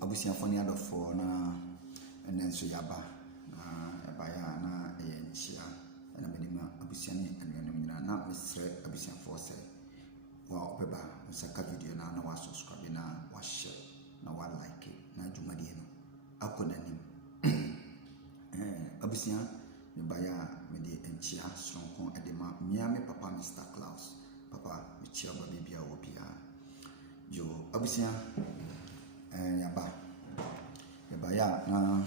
abusiafo ne adofo na enenso yaba na ebaya na eyenchia na menima abusia ne anuanom nyina na mesre abusiafo se wa obeba nsaka video na wa subscribe na wa share na wa like na dwumadie no akonanim abusia ebaya me de enchia sonko edema miame papa Mr. Klaus papa me chia ba bibia obia yo abusia yaba ya na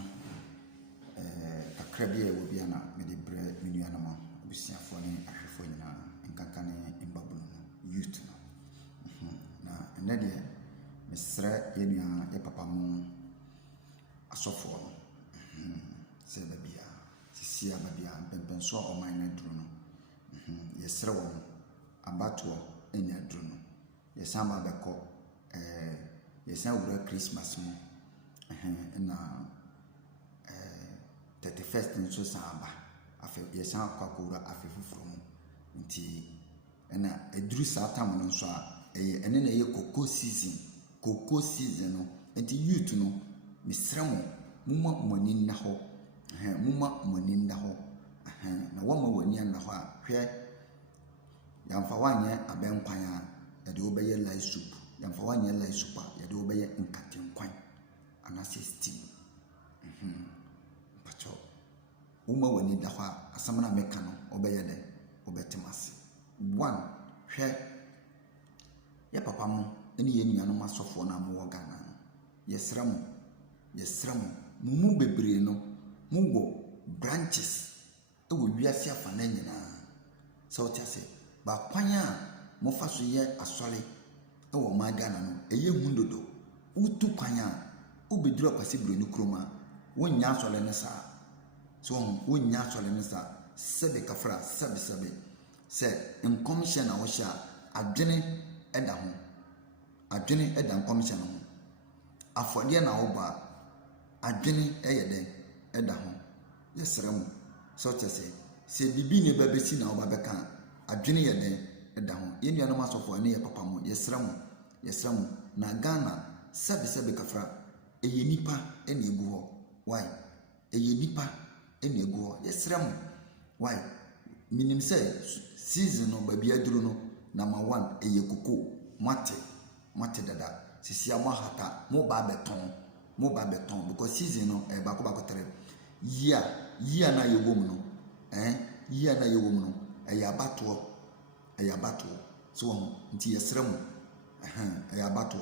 kakra bia wo bia na me de bre menua na ma abusiafo ne ahwefo nyina nkanka ne mbabunu youth no na ene de mesre yenua ye papa mu asofo no se ba bia sisia ba bia pempenso o man na duru no yesre wo abato enya duru no yesama beko yesa wura Christmas mo na 31st nso samba afa yesa kwakura afefufuro mo nti na eduru satam no nso a ene na ye cocoa season no nti youth no misra mo mumma mani na ho na wama wani na ho a hwe yamfa wanye abenkwan a ede obeye light soup yamfa wanye light soup a ede obeye nkatenkwan anase steam pacho uma wani da ho a asamna meka no obeye de obetemase one hwe ya papa mo ene ye nuanu masofo na mo Ghana yesra mo mumu bebre no mugo branches ewo wiase afa na nyina so tiase ba kwan a mo fa so ye asole ewo ma Ghana no eye hundodo utu kwan a obeduru akwase bro ni kroma wonya asole ne sa so wonya asole ne sa sebe kafra sebe se nkomhye na wo hya adwene eda ho adwene eda nkomhye no afode na wo ba adwene eyede eda ho yesrem so tiase se bibi ne babesi na wo ba beka adwene yede eda ho yenu anoma sofo ne ye papa mo yesrem na Ghana sebe kafra eye nipa ene egu ho why eye nipa ene egu ho yesrem why minim se season no ba bia duru no number 1 eye koko mate dada sisi amahata mo ba beton because season no ba ko tere year na yewom no year na yewom no ayabato so nti yesrem ayabato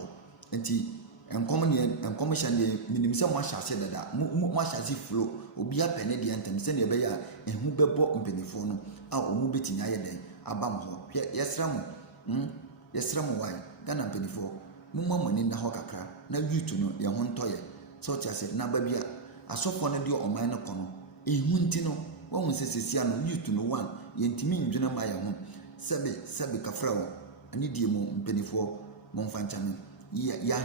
nti enkomhye ne minim se mo ahyase dada mo ahyase flow obi apene de antem se ne be ya ehu bebo mpenifo no a omu betinya ye den aba mo ho yesrem why Ghana mpenifo mumma mani na ho kakra na youth no ye ho ntoye so tiase na ba bia asofo no de oman no kono ehu nti no wo se sesia no youth no one yentimi ndwena ma ye ho sebe kafra wo ani die mu mpenifo mo mfancha no ya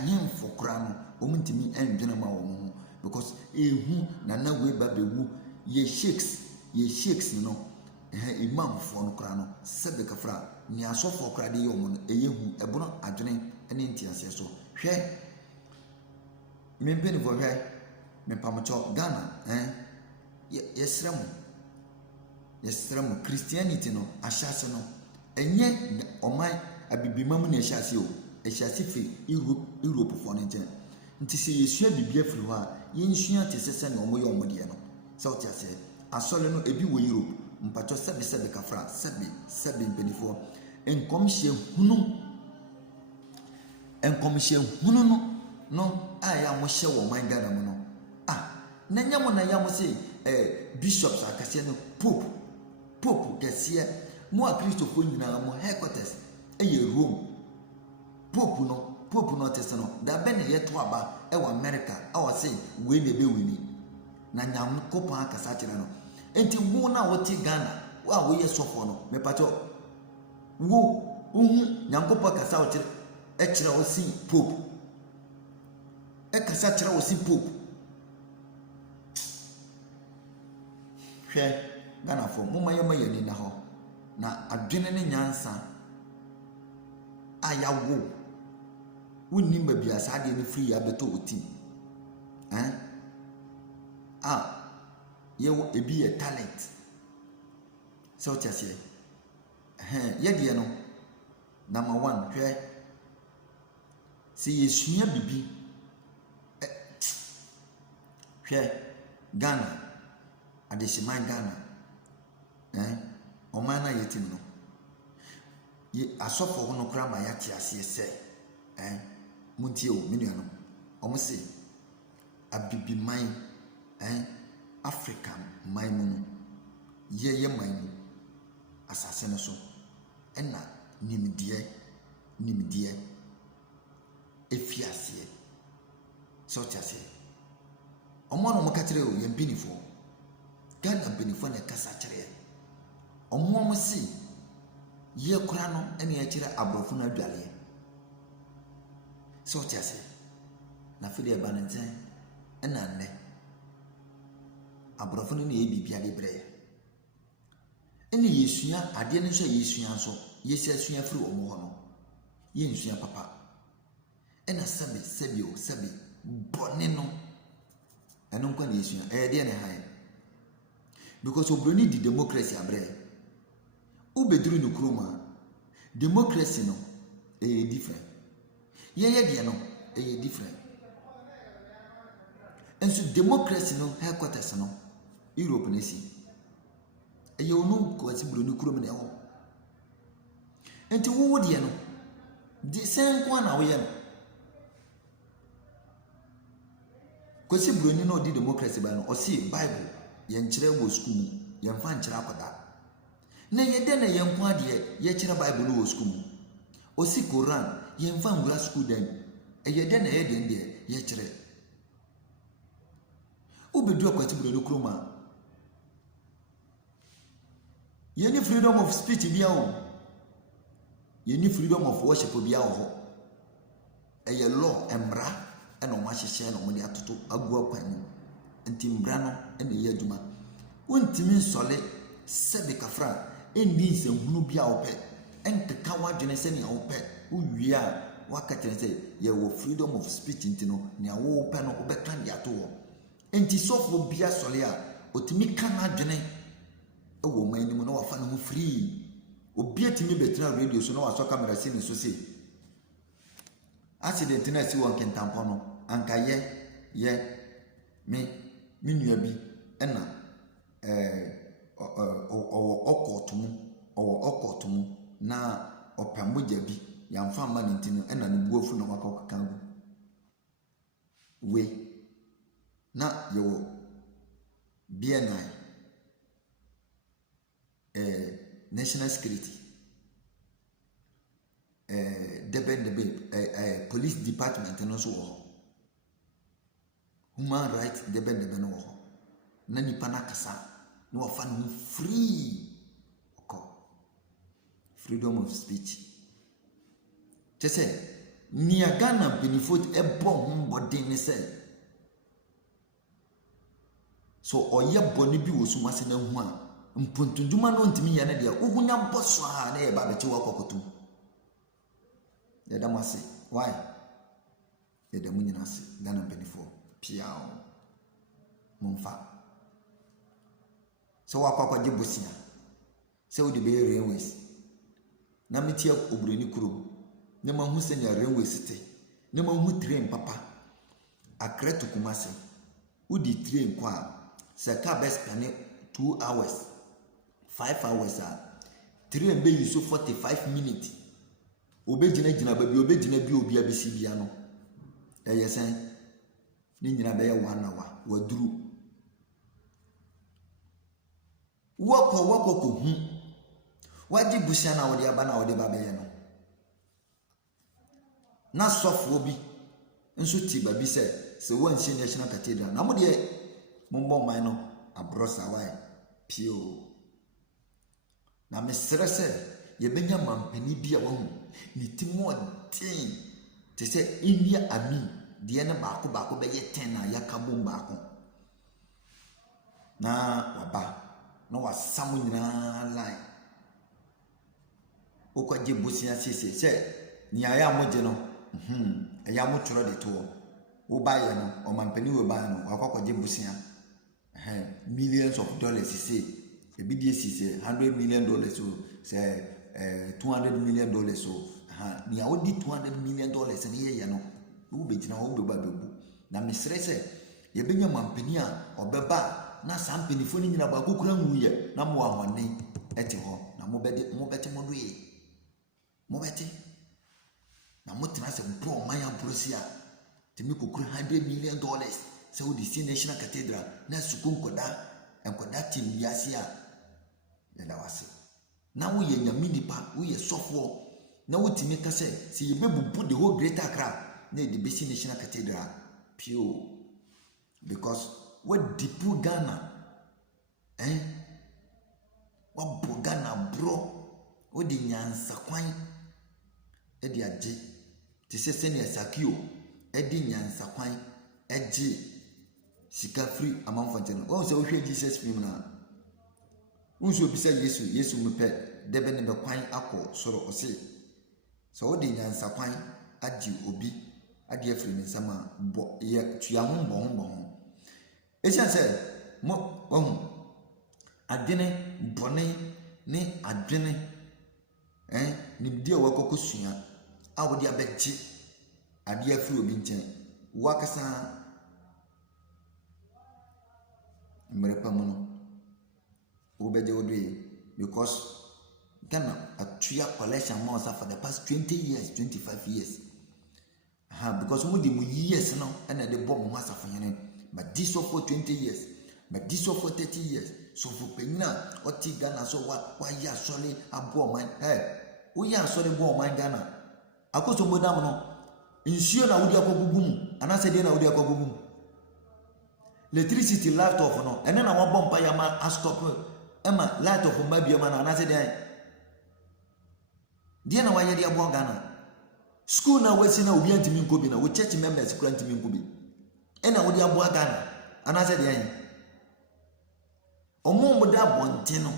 himfo kra no omuntimi ndwena ma wo ho because ehu na we ba bewu ye shakes no imam fo no kra no sebe kafra ni asofo kra de yomo no eyehu ebono adwene ene ntiase so hwe membeni vo hwe me pamocho Ghana yesrem Christianity no ahyase no enye oman abibimam na ahyase o ahyase fi Europe fo no nti se yesua bibia firi ho a yensua tesese na omoye omode no so tiase asole no ebi wo Europe mpacho sebe kafra sebe mpenifo enkomhye hunu no aya mo hye wo man Ghana mo no na nyamo na yamo se bishops akase no pope kase mo a Christopher nyina mo headquarters Rome pope no tese no da be ne yeto aba wa America awo se we ne be wini na nyam ko pa akasa kire no enti wo na wote Ghana wo ye sofo no me pacho wo nyankopa kasa wo kire kire wo si pope kasa kire wo si pope hwe Ghana fo mumma yema yani na ho na adwene ne nyansa ayawo wonnim ba bia saa de no free ya beto otim ye ebi ye talent so chase ye de no number 1 hwɛ si yesua bibi hwɛ Ghana adesiman Ghana ɔman na yetim no ye asɔfo ho no kra ma ya te ase sɛ muntie o menua no ɔmo se abibi man Africa man mu no ye man mu asase no so ɛna nimdeɛ efiaseɛ so tiase ɔmo no mo ka kyerɛ o ye mpinifo Ghana mpinifo na kasa kyerɛ ɔmo se ye kura no ɛna ya kyerɛ abrɔfo na adwaleɛ so tiase na fide ba ne nten ɛna nne abrɔfo no na ye bibia de brɛ ɛna yesua adeɛ no nso yesua nso yesi asua firi ɔmo hɔ no ye nsua papa ɛna sɛbi bɔne no ɛno nkwa na yesua deɛ ne han because obroni di democracy abrɛ ubeduru no kroma democracy no different ye deɛ no different enso democracy no headquarters no Europe na si onu ko asi broni kroma na ɛhɔ enti wo deɛ no di senko na wo ye no kwesi broni no di democracy ba no osi Bible ye nkyerɛ wɔ school mu ye mfa nkyerɛ akoda na ye de na ye nko ade ye kyerɛ Bible no wɔ school mu osi Quran ye mfa ngura school dan ye de na ye de ndɛ ye kyerɛ obedu akwati broni kroma ye ni freedom of speech bia o ye ni freedom of worship bia o ho law emra ɛna ɔmo ahyehyɛ na ɔmo de atoto agu akwan mu nti mbra no ɛna yɛ adwuma wontimi nsɔle sɛbe kafra ɛnni nsɛmhunu bia wopɛ ɛnkeka wadwene sɛ nea wopɛ wowie a waka kyerɛ sɛ yɛwɔ freedom of speech nti no nea wopɛ no wobɛka de ato wɔ nti sɔfo bia sɔle a otimi ka na adwene ɛwɔ ɔmo anim na wafa no ho free obi atimi bɛtena radio so na wasɔ camera si ne so se accident na si won kentampo no anka ye me nua bi ɛna owo mu na opamogya bi yamfa ma ne ntino ɛna ne buafu na waka kangu we na yewo BNI national security police department no so wo human rights debe no wo na nipa na kasa na wafa no free freedom of speech tese nia Ghana benefit ebo mbodin ne se so oye boni bi wo sumase na hu a mpontunduma no ntimi ya na dia ogunya boso ha na ye ba beche wakokotum yadamase why yadamu nyina se Ghana benefit piao mumfa so wakwa jibusia se wo de be railways na metia obroni kuro ne ma hu senya railways te ne ma hu train papa Accra to Kumasi wo di train kwa se ka best kane 2 hours 5 hours a train be use 45 minutes obegina ba bi obegina bi obi abisi bia no yesen ni nyina be ye 1 hour waduru wako ko hu waji busia na wode aba na wode ba be ye no na sofo bi nso ti ba bi se wansi national cathedral na mo de mombo man no abrosa wai pio na mesere se ye benya mampani bi a wahu ni timo tin te se India ami de na baako be ye 10 na yakabo baako na waba na wasamu nyina line okwaje busia sese se ni aya moje no ɛyɛ mo twerɛ de to wo ba yɛ no ɔmampani wo ba no wakɔkɔgye busia millions of dollars say ebi die si say $100 million so say $200 million so ni a wodi $200 million ne yɛ no wo bɛgyina wo bɛba bɛbu na mesrɛ sɛ yɛbɛnya mampani a ɔbɛba na saa mpanifo no nyina ba kokura nwuyɛ na mo ahɔne ɛte hɔ na mobɛte mo do yɛ mobɛte na motena sɛ bro ɔman aborosi a temi kokura $100 million sɛ wode si national cathedral na suku nkɔda team wiase a yɛda wase na woyɛ nyame nipa woyɛ sɔfoɔ na wotumi ka sɛ yɛbɛbubu the whole Greater Accra na yɛde bɛsi national cathedral pure because wadipu Ghana wabɔ Ghana bro wode nyansa kwan ɛde agye te sɛ sɛnea Sakio ɛde nyansa kwan ɛgye sika free amanfo ntɛno wɔn sɛ wohwɛ Jesus film na wonso bisa Yesu mepɛ debe ne bɛkwan akɔ soro ɔse sɛ wode nyansa kwan agye obi ade afiri ne nsam a bɔ yɛ tua ho mbɔ ho ɛsiane sɛ mo wɔn adwene bɔne ne adwene nimdeɛ wakɔkɔ sua a wode abɛgye ade afiri obi nkyɛn wakasa mmerɛpa mu no wobɛgye wo doye because Ghana atuya collection months for the past 20 years 25 years because mo di mo years no and they bomb mo asafo yene but this for 20 years but this for 30 years so for penina oti Ghana so wa ya sole abo man wo ya sole bo man Ghana akoso modam no nsuo na wodi akogugu mu anase de na wodi akogugu mu electricity light off no ene na wo bomb pa ya ma stop ema light off ma bia ma na anase de na wa ye de abo Ghana school na wasi na obi antimi nkobi na wo church members kura antimi nkobi ena wodi abo Ghana anase de omo moda bonte no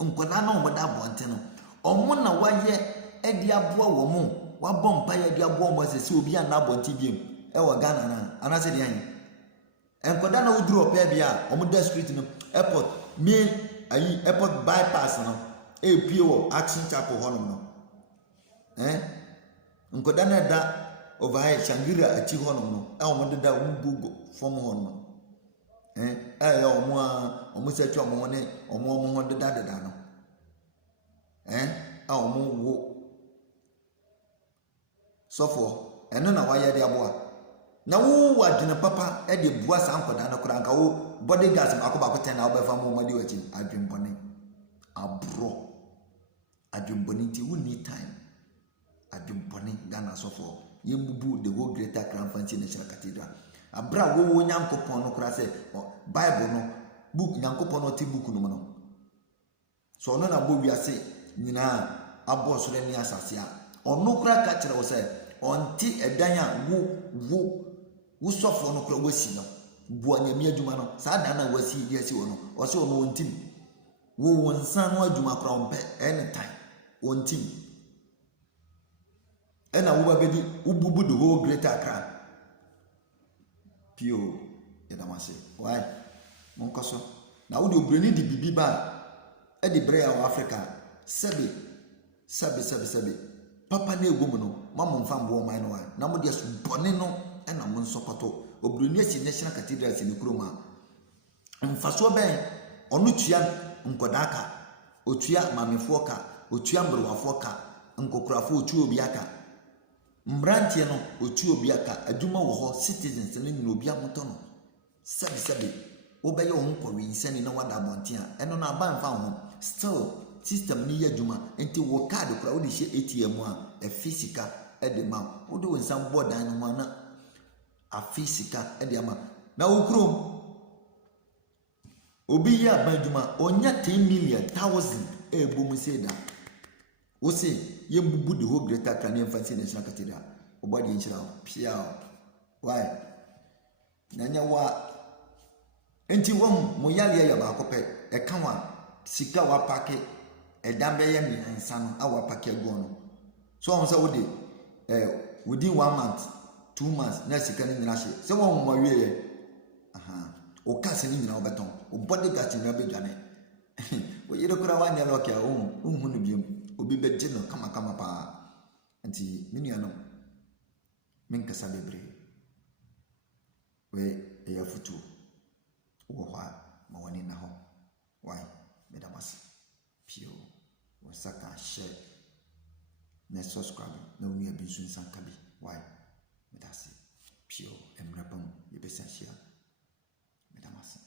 nkoda na omoda bonte no omo na waye edi abo wo mo wa bompa ye di abo mo se obi ana bonte biem e wo Ghana na anase de enkoda na woduru opa bia omo da street no airport main airport bypass no pie wo Action Chapel hono no nkoda na da over here Shangri-La achi hono no omo da Google form hono no omo se twa omo ne omo ho da no omo wo sofo eno na waya de aboa na wo wadwene papa de bua san koda na kora nka wo bodyguards akoba ko ten na obefa mo madi wachi adwempone abro adwempone ti wo need time adwempone Ghana sofo yembubu the whole Greater Accra Fancy National Cathedral abra wo nyankopon no kora se Bible no book nyankopon no ti book no no so no na bo wiase nyina abo so ni asase a ono kora ka kire wo se onti edan a wo sofo no kora wasi no bua nyame adwuma no saa dan na wasi di asi wo no o se ono ontim wo wonsan no adwuma kora on pe anytime ontim ena wo ba bedi ububu the whole Greater Accra pio yedamase why monkoso na wo de obrani di bibi ba e di bre ya Africa sebe papa na egum no mamo mfa mbo man no na mo de so bone no e na mo nsopoto obrani asi National Cathedral si ne kroma mfaso ben onu tua nkoda aka otua mamefo ka otua mbrowafo ka nkokurafo otua obi aka mbrantie no otua obi aka adwuma wo ho citizens no nyina obi amoto no sabi wo beye wo nkɔwe nsani na wada abontia eno na aba mfa ho still system ni ya adwuma enti wo card kora wo de hye ATM a physical e de ma wo de wo nsam board an no na a physical e de ama na wo krom obi ya ba adwuma onya 10 million thousand e bom se da wo se ye bubu de whole Greater Accra Fancy National Cathedral obodi nchira pia why nanya wa enti wo mo yale ya ba kope e kan wa sika wa pake e dambe ye mi ansa no a wa pake agu no so on say wo de within 1 month 2 months na sika ni nyina hye se won mo wie aha o ka se ni nyina obeton o body gat nyina be dwane o yire kura wanya lock ya o hu no biem obi be je no kama pa anti me nuanom men kasa bebre we eya futu wo ha ma woni na ho why medamasi pio wo saka share na subscribe na unu abi nso nsanka bi why medasi pio emrapam yebesa share medamasi